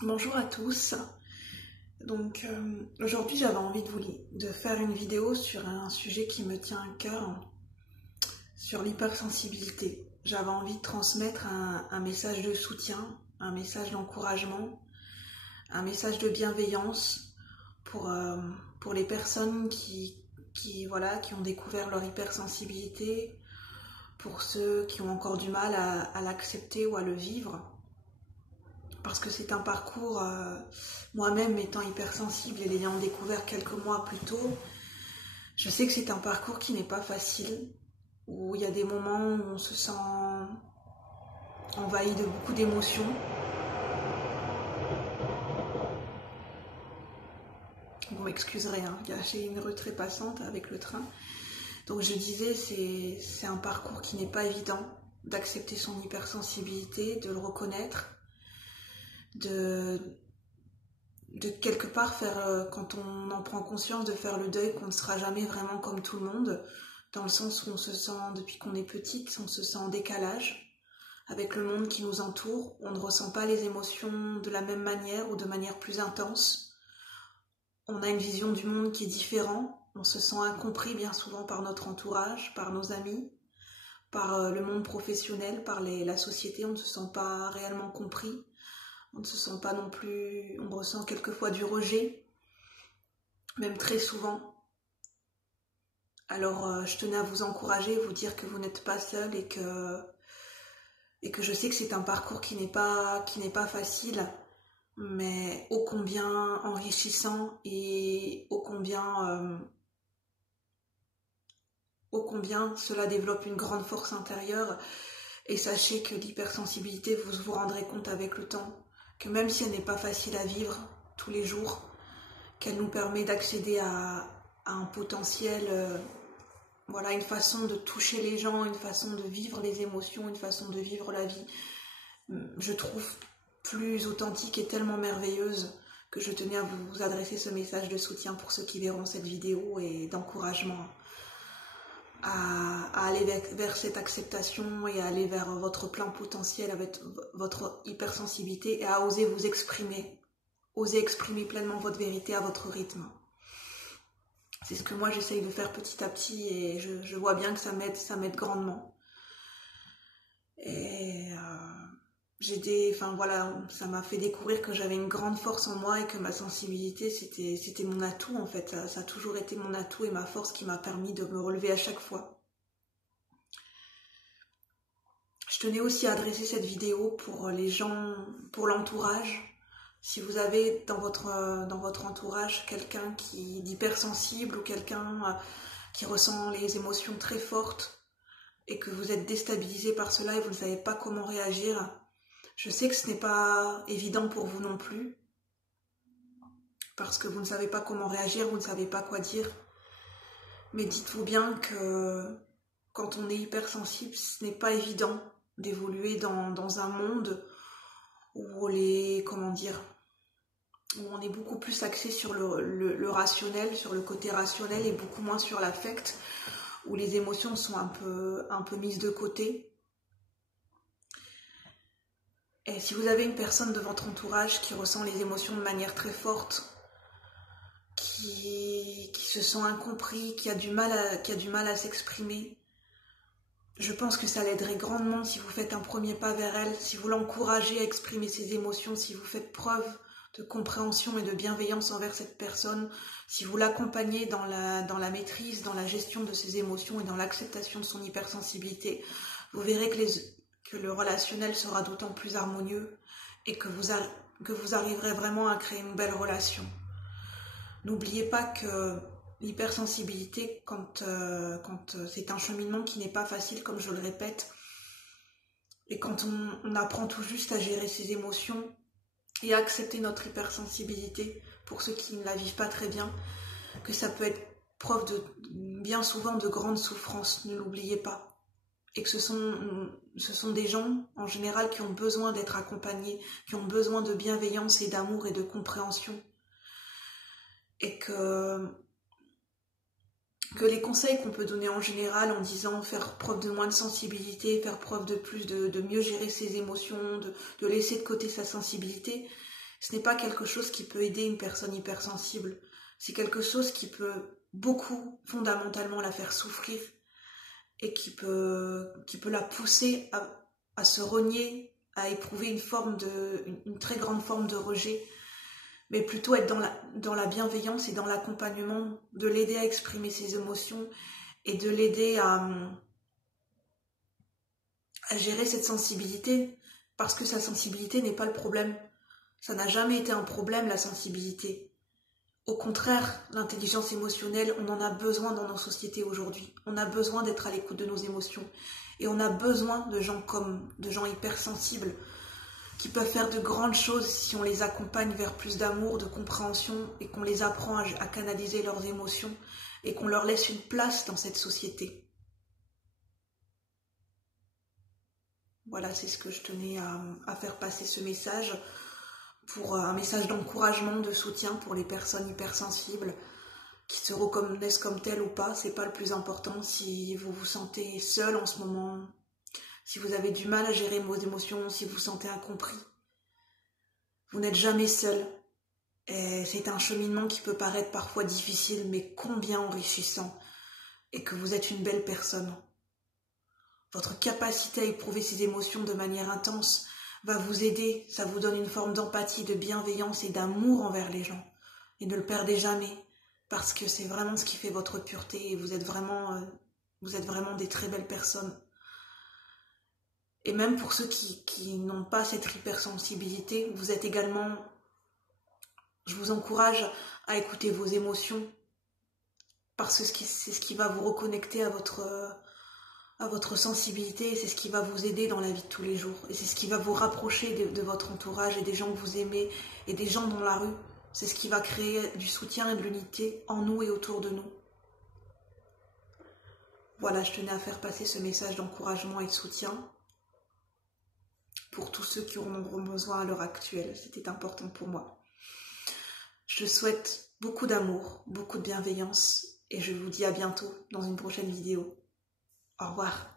Bonjour à tous. Donc aujourd'hui j'avais envie de faire une vidéo sur un sujet qui me tient à cœur, sur l'hypersensibilité. J'avais envie de transmettre un message de soutien, un message d'encouragement, un message de bienveillance pour les personnes qui ont découvert leur hypersensibilité, pour ceux qui ont encore du mal à l'accepter ou à le vivre. Parce que c'est un parcours, moi-même étant hypersensible et l'ayant découvert quelques mois plus tôt, je sais que c'est un parcours qui n'est pas facile, où il y a des moments où on se sent envahi de beaucoup d'émotions. Vous m'excuserez, hein, j'ai une rue très passante avec le train. Donc je disais, c'est un parcours qui n'est pas évident d'accepter son hypersensibilité, de le reconnaître, de quelque part faire, quand on en prend conscience, de faire le deuil qu'on ne sera jamais vraiment comme tout le monde, dans le sens où on se sent, depuis qu'on est petite, on se sent en décalage avec le monde qui nous entoure, on ne ressent pas les émotions de la même manière ou de manière plus intense, on a une vision du monde qui est différente, on se sent incompris bien souvent par notre entourage, par nos amis, par le monde professionnel, par la société, on ne se sent pas réellement compris. On ne se sent pas non plus, on ressent quelquefois du rejet, même très souvent. Alors je tenais à vous encourager, vous dire que vous n'êtes pas seul et que je sais que c'est un parcours qui n'est pas facile, mais ô combien enrichissant et ô combien cela développe une grande force intérieure. Et sachez que l'hypersensibilité, vous vous rendrez compte avec le temps, que même si elle n'est pas facile à vivre tous les jours, qu'elle nous permet d'accéder à un potentiel, une façon de toucher les gens, une façon de vivre les émotions, une façon de vivre la vie, je trouve plus authentique et tellement merveilleuse que je tenais à vous adresser ce message de soutien pour ceux qui verront cette vidéo et d'encouragement à aller vers cette acceptation et à aller vers votre plein potentiel avec votre hypersensibilité et à oser vous exprimer, oser exprimer pleinement votre vérité à votre rythme. C'est ce que moi j'essaye de faire petit à petit et je vois bien que ça m'aide grandement. Et ça m'a fait découvrir que j'avais une grande force en moi et que ma sensibilité c'était mon atout en fait, ça a toujours été mon atout et ma force qui m'a permis de me relever à chaque fois. Je tenais aussi à adresser cette vidéo pour les gens, pour l'entourage. Si vous avez dans votre entourage quelqu'un qui est hypersensible ou quelqu'un qui ressent les émotions très fortes et que vous êtes déstabilisé par cela et vous ne savez pas comment réagir, je sais que ce n'est pas évident pour vous non plus, parce que vous ne savez pas comment réagir, vous ne savez pas quoi dire. Mais dites-vous bien que quand on est hypersensible, ce n'est pas évident d'évoluer dans un monde où on est beaucoup plus axé sur le rationnel, sur le côté rationnel et beaucoup moins sur l'affect, où les émotions sont un peu mises de côté. Et si vous avez une personne de votre entourage qui ressent les émotions de manière très forte, qui se sent incompris, qui a du mal à s'exprimer, je pense que ça l'aiderait grandement si vous faites un premier pas vers elle, si vous l'encouragez à exprimer ses émotions, si vous faites preuve de compréhension et de bienveillance envers cette personne, si vous l'accompagnez dans la maîtrise, dans la gestion de ses émotions et dans l'acceptation de son hypersensibilité, vous verrez que le relationnel sera d'autant plus harmonieux et que vous arriverez vraiment à créer une belle relation. N'oubliez pas que l'hypersensibilité, quand c'est un cheminement qui n'est pas facile, comme je le répète, et quand on apprend tout juste à gérer ses émotions et à accepter notre hypersensibilité, pour ceux qui ne la vivent pas très bien, que ça peut être preuve bien souvent de grandes souffrances, ne l'oubliez pas. Et que ce sont des gens, en général, qui ont besoin d'être accompagnés, qui ont besoin de bienveillance et d'amour et de compréhension. Et que que les conseils qu'on peut donner en général en disant faire preuve de moins de sensibilité, faire preuve de mieux gérer ses émotions, de laisser de côté sa sensibilité, ce n'est pas quelque chose qui peut aider une personne hypersensible. C'est quelque chose qui peut beaucoup, fondamentalement, la faire souffrir et qui peut la pousser à se renier, à éprouver une très grande forme de rejet, mais plutôt être dans la bienveillance et dans l'accompagnement, de l'aider à exprimer ses émotions et de l'aider à gérer cette sensibilité, parce que sa sensibilité n'est pas le problème. Ça n'a jamais été un problème, la sensibilité. Au contraire, l'intelligence émotionnelle, on en a besoin dans nos sociétés aujourd'hui. On a besoin d'être à l'écoute de nos émotions. Et on a besoin de gens hypersensibles, qui peuvent faire de grandes choses si on les accompagne vers plus d'amour, de compréhension, et qu'on les apprend à canaliser leurs émotions, et qu'on leur laisse une place dans cette société. Voilà, c'est ce que je tenais à faire passer ce message, pour un message d'encouragement, de soutien pour les personnes hypersensibles, qui se reconnaissent comme telles ou pas, c'est pas le plus important. Si vous vous sentez seul en ce moment, si vous avez du mal à gérer vos émotions, si vous vous sentez incompris, vous n'êtes jamais seul. Et c'est un cheminement qui peut paraître parfois difficile, mais combien enrichissant, et que vous êtes une belle personne. Votre capacité à éprouver ces émotions de manière intense va vous aider, ça vous donne une forme d'empathie, de bienveillance et d'amour envers les gens. Et ne le perdez jamais, parce que c'est vraiment ce qui fait votre pureté, et vous êtes vraiment des très belles personnes. Et même pour ceux qui n'ont pas cette hypersensibilité, vous êtes également... Je vous encourage à écouter vos émotions, parce que c'est ce qui va vous reconnecter à votre sensibilité, et c'est ce qui va vous aider dans la vie de tous les jours. Et c'est ce qui va vous rapprocher de votre entourage et des gens que vous aimez et des gens dans la rue. C'est ce qui va créer du soutien et de l'unité en nous et autour de nous. Voilà, je tenais à faire passer ce message d'encouragement et de soutien pour tous ceux qui en auront besoin à l'heure actuelle. C'était important pour moi. Je souhaite beaucoup d'amour, beaucoup de bienveillance, et je vous dis à bientôt dans une prochaine vidéo. Au revoir.